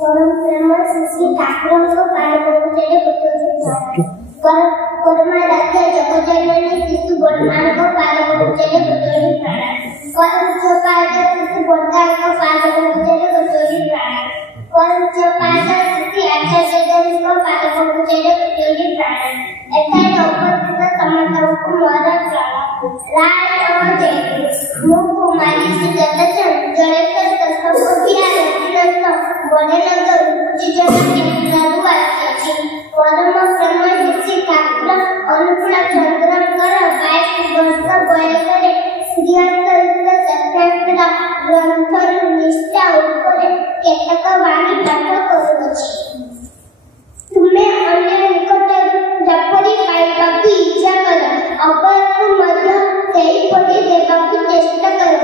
परम प्रेम श्री ठाकुर को पार पहुंचने पुत्र परम राज्य जगजननी शिशु वर्तमान को पार पहुंचने पुत्र परम चौपाद शिशु वर्तमान को पार पहुंचने पुत्र परम चौपाद शिशु आचार्य को पार पहुंचने पुत्र एथाय उपस्थित समस्त को मोर राय और जय मुकुमारी से जगत जड़ेकर सबको बिहार रत्न बड़े नगर जिजन केंद्रରୁ ଆସିଛି परम प्रेम श्री ठाकुर अनुकूल चंद्रकर 22 वर्ष बयसरे श्रीहस्त सत्याग्रह ग्रंथर निष्ठा उपरे केतक वाणी पाठ करुछि तुमे अन्य निकट जपरी पाइबाकु इच्छा कर अपरकु मध्य सेही परि देबाकु चेष्टा कर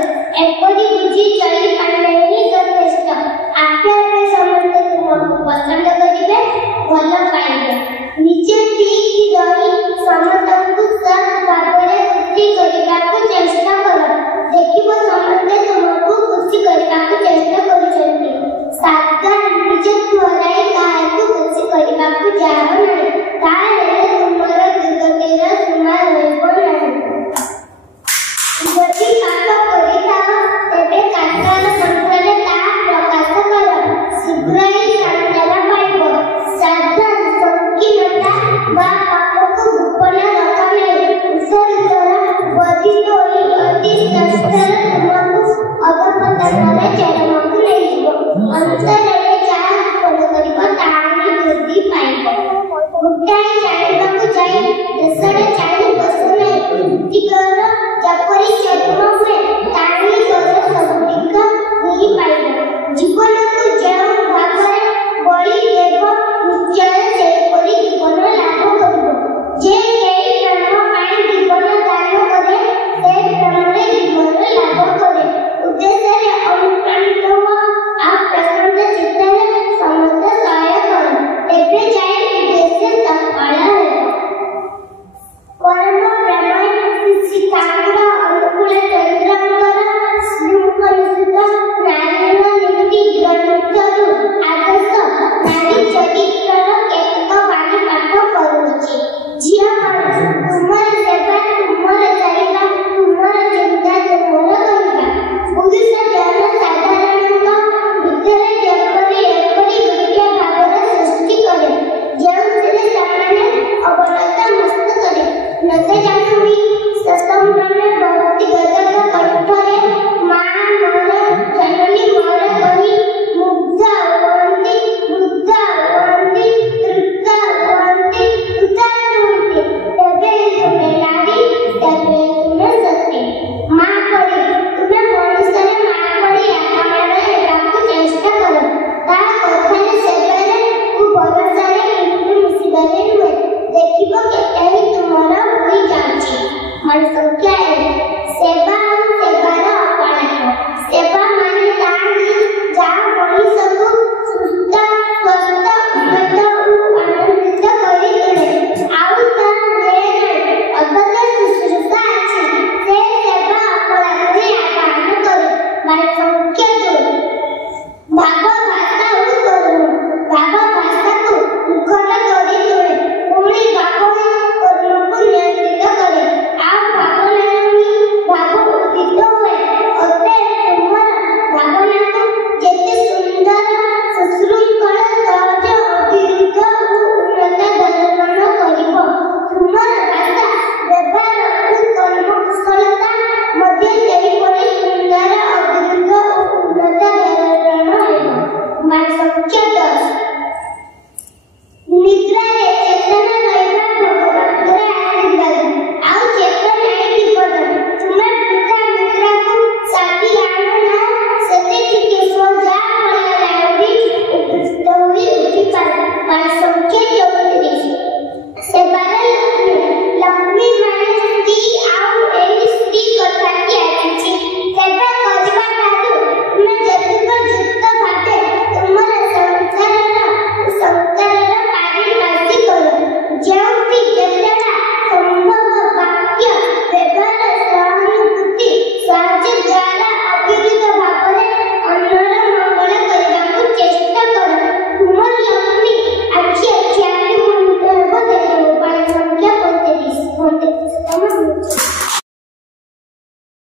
एपरि बुझी चली पाइले ही यथेष्ट आपे आपे समस्त तुमको पसंद करिबे भल पाइबे निजे ठीक रही समस्तଙ୍କୁ सत भाବରେ खुशी करिबाकु चेष्टा कर देखिबो समस्त तुमको खुशी करिबाकु चेष्टा करिसथि सागा निजे तोराई काहाकु खुशी करिबाकु जाओ नाही ताहेले तुमर दुर्गतिर सीमा रहइबो नाही जदि पाप करिथाओ तेबे कातर संप्रदाय ता प्रकाश कर शीघ्र ही शांतना पाइबो साधन संकीर्णता बा पापको गोपन रखा नाही ईश्वर द्वारा वर्धित होई अति संस्कार तुमको अगपतनरे चरणକୁ ନେଇଯିବ अंतରରେ ଯାହା ଫଳ କରିବ ତାହା ହିଁ ବୃଦ୍ଧି ପାଇବ ଗୋଟାଏ ଜାଣିବାକୁ ଯାଇ ଦେଶରେ ଚାଲି ବସୁ ନାହିଁ ବୃତ୍ତିକର ଯେପରି ଜନ୍ମ ହୁଏ ତାହା ହିଁ ସ୍ୱର ସବୁଦିକ ହିଁ ପାଇବ ଜୀବନକୁ ଯେଉଁ ଭାବରେ ବଳି ଦେବ ନିଶ୍ଚୟ ସେହିପରି ଜୀବନ ଲାଭ କରିବ ଯେ କେହି ପ୍ରେମ ପାଇଁ ଜୀବନ ଦାନ କରେ ସେ ପ୍ରେମରେ ଜୀବନ ଲାଭ କରେ ଉଦ୍ଦେଶ୍ୟରେ ଅନୁପ୍ରାଣିତ ହୁଅ ଆଉ ପ୍ରଶାନ୍ତ ଚିତ୍ତରେ ସମସ୍ତ ସହାୟ କର ତେବେ ଯାଇ ଉଦ୍ଦେଶ୍ୟ ସଫଳ ହେବ परम प्रेम श्री ठाकुर अनुकूल चंद्रकर श्रीमुख निषिद्ध नारायण नीति ग्रंथରୁ आदर्श नारी चरित्रର କେତେକ ବାଣୀ ପାଠ କରୁଅଛି ଝିଅମାନେ ତୁମର ସେବା ତୁମର ଚାଲିବା ତୁମର ଚିନ୍ତା ତୁମର କରିବା ପୁରୁଷ ଜନସାଧାରଣଙ୍କ ଭିତରେ ଯେପରି ଏପରି ଗୋଟିଏ ଭାବର ସୃଷ୍ଟି କରେ ଯେଉଁଥିରେ ସେମାନେ ଅବନତ ମସ୍ତ କରେ नते जानुई ससंभ्रमे भक्ति गदग कंठरे मां मोर जननी मोर कहि मुग्धा वंती बुद्धा वंती तृप्ता वंती उतारंती तबे तुमे नारी तबे तुमे सत्य मां परी तुमे मनुष्य मां परी आत्मार हेबाकु चेष्टा करो ता कथारे सेबारे को भरोसारे किंतु मुसीबरे हुए देखिबो केते ही तुमरा होई जाछि मन संख्या सेवा और सेवार अपराध सेवा माने तानी जा मनुष्यको सुस्थ स्वस्थ उन्नत और आनंदित करि तोले आउ ता मेन अगत शुश्रूषा अछि से सेवा अपराधरे आवाहन करे मन संख्या दो भाव भाषा और कर्म भाव भाषा को मुखर करि तोले पुणी भाव कर्मको नियंत्रित करे आ भावना ही भाव उदित हुए अते तुमर भावना को जेते सुंदर सुश्रुतकल सहज अभिरुद्ध और उन्नत धरण करिब तुमर भाषा व्यवहार और कर्म कुशलता मध्ये सेही परि सुंदर अभिरुद्ध और उन्नत धरण हेब मान संख्या 10